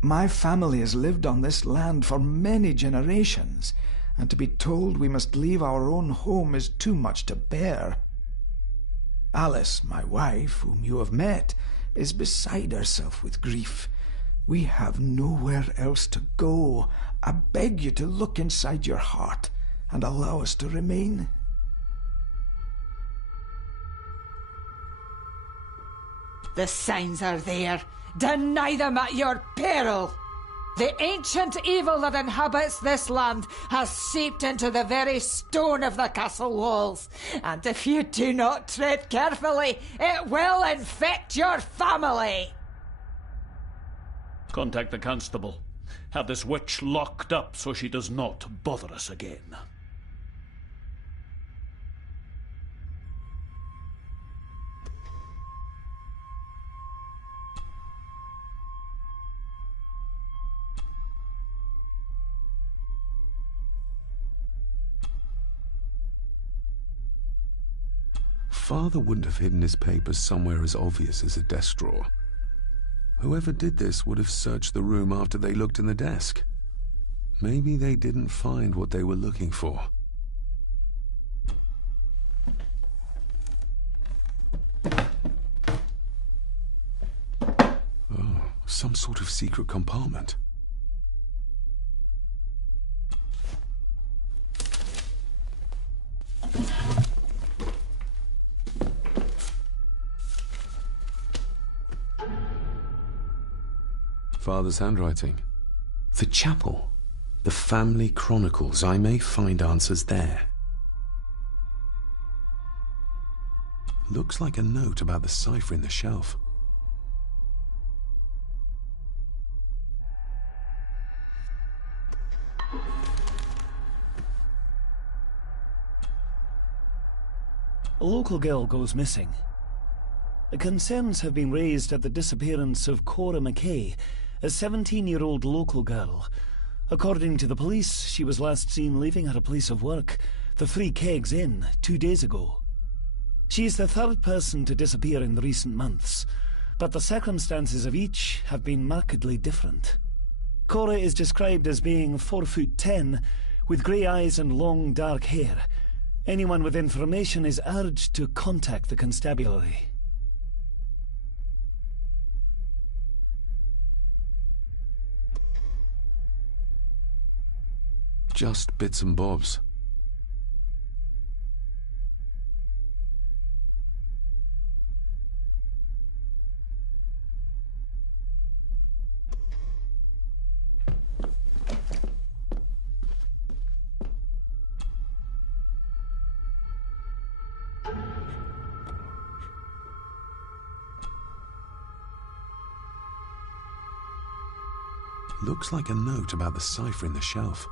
My family has lived on this land for many generations, and to be told we must leave our own home is too much to bear. Alice, my wife, whom you have met, is beside herself with grief. We have nowhere else to go. I beg you to look inside your heart and allow us to remain. The signs are there. Deny them at your peril. The ancient evil that inhabits this land has seeped into the very stone of the castle walls, and if you do not tread carefully, it will infect your family. Contact the constable. Have this witch locked up so she does not bother us again. Father wouldn't have hidden his papers somewhere as obvious as a desk drawer. Whoever did this would have searched the room after they looked in the desk. Maybe they didn't find what they were looking for. Oh, some sort of secret compartment. Father's handwriting. The chapel. The family chronicles. I may find answers there. Looks like a note about the cipher in the shelf. A local girl goes missing. Concerns have been raised at the disappearance of Cora McKay, a 17-year-old local girl. According to the police, she was last seen leaving her place of work, the Three Kegs Inn, 2 days ago. She is the third person to disappear in recent months, but the circumstances of each have been markedly different. Cora is described as being 4'10", with grey eyes and long dark hair. Anyone with information is urged to contact the constabulary. Just bits and bobs. Looks like a note about the cipher in the shelf.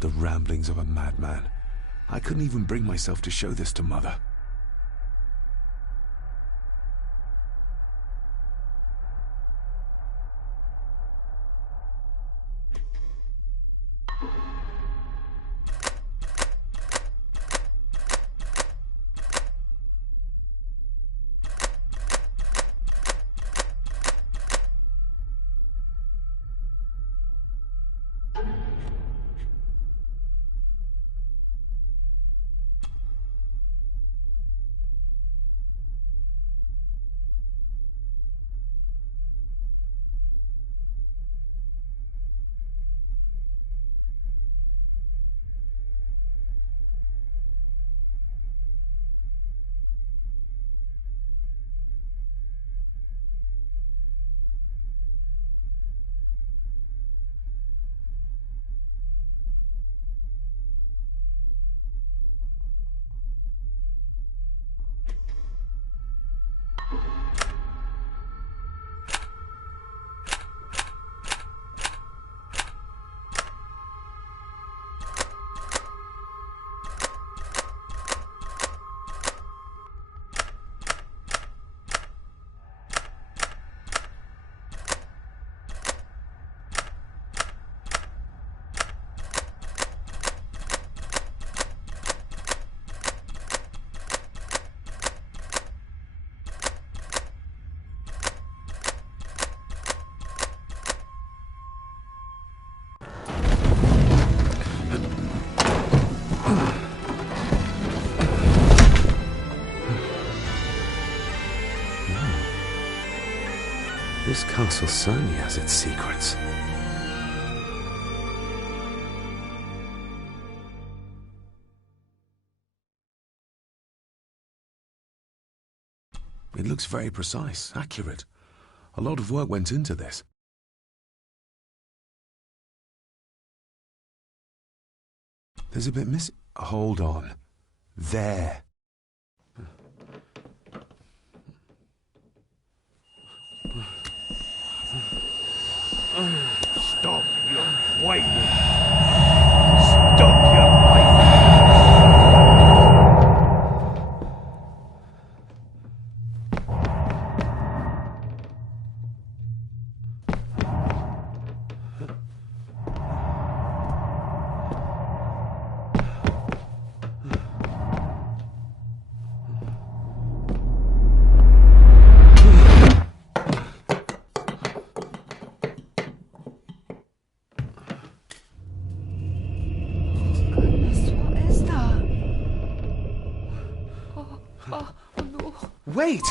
The ramblings of a madman. I couldn't even bring myself to show this to Mother. This castle certainly has its secrets. It looks very precise, accurate. A lot of work went into this. There's a bit missing. Hold on. There. Stop your whining! Stop your whining! Wait!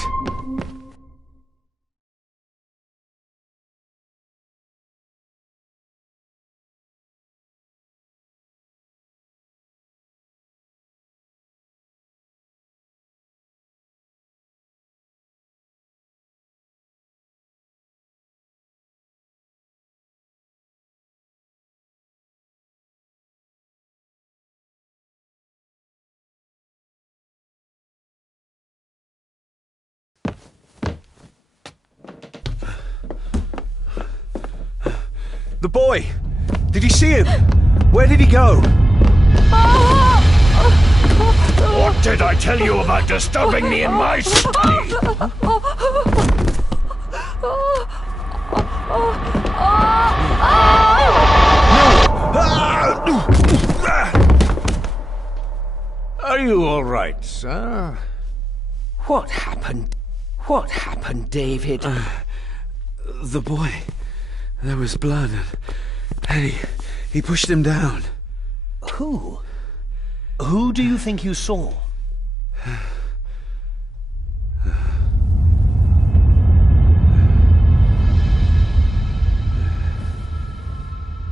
The boy! Did you see him? Where did he go? What did I tell you about disturbing me in my study? Are you all right, sir? What happened? What happened, David? The boy. There was blood, and he pushed him down. Who? Who do you think you saw?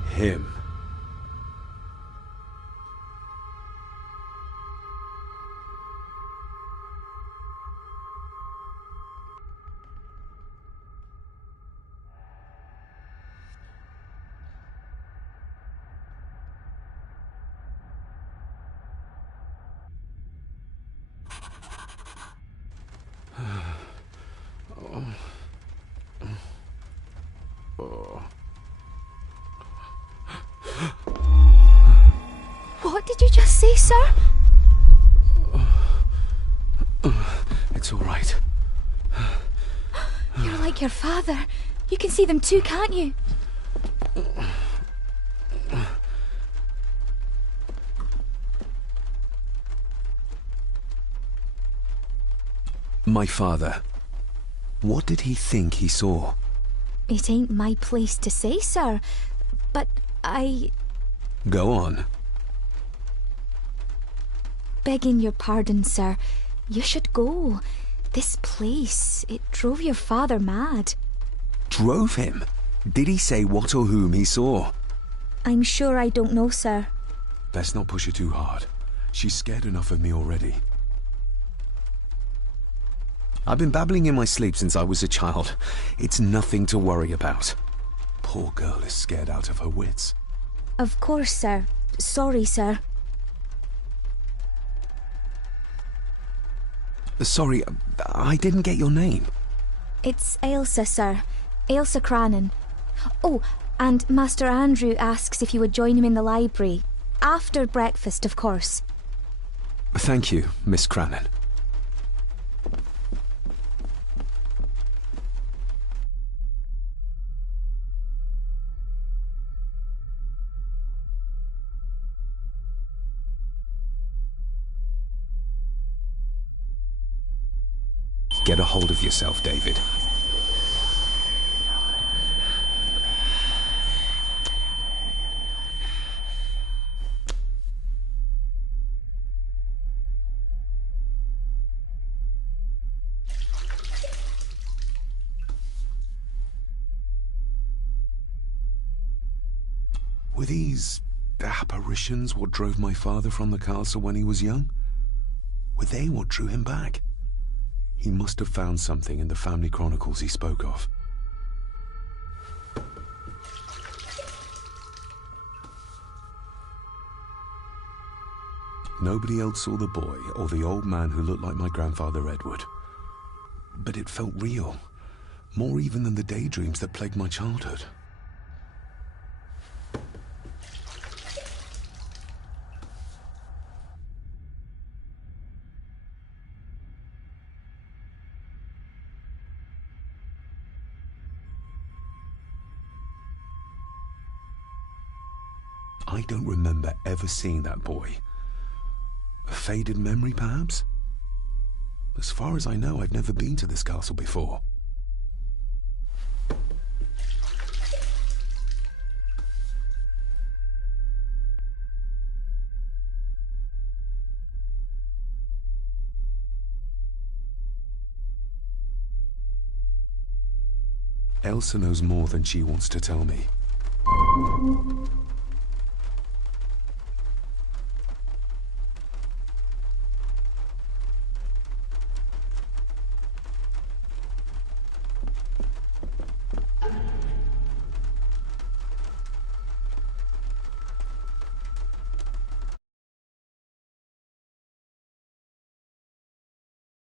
Him. What did you just say, sir? It's all right. You're like your father. You can see them too, can't you? My father. What did he think he saw? It ain't my place to say, sir. But I... Go on. Begging your pardon, sir. You should go. This place, it drove your father mad. Drove him? Did he say what or whom he saw? I'm sure I don't know, sir. Best not push her too hard. She's scared enough of me already. I've been babbling in my sleep since I was a child. It's nothing to worry about. Poor girl is scared out of her wits. Of course, sir. Sorry, sir. Sorry, I didn't get your name. It's Ailsa, sir. Ailsa Crannan. Oh, and Master Andrew asks if you would join him in the library. After breakfast, of course. Thank you, Miss Crannan. Get a hold of yourself, David. Were these apparitions what drove my father from the castle when he was young? Were they what drew him back? He must have found something in the family chronicles he spoke of. Nobody else saw the boy or the old man who looked like my grandfather Edward. But it felt real, more even than the daydreams that plagued my childhood. I don't remember ever seeing that boy. A faded memory, perhaps? As far as I know, I've never been to this castle before. Elsa knows more than she wants to tell me.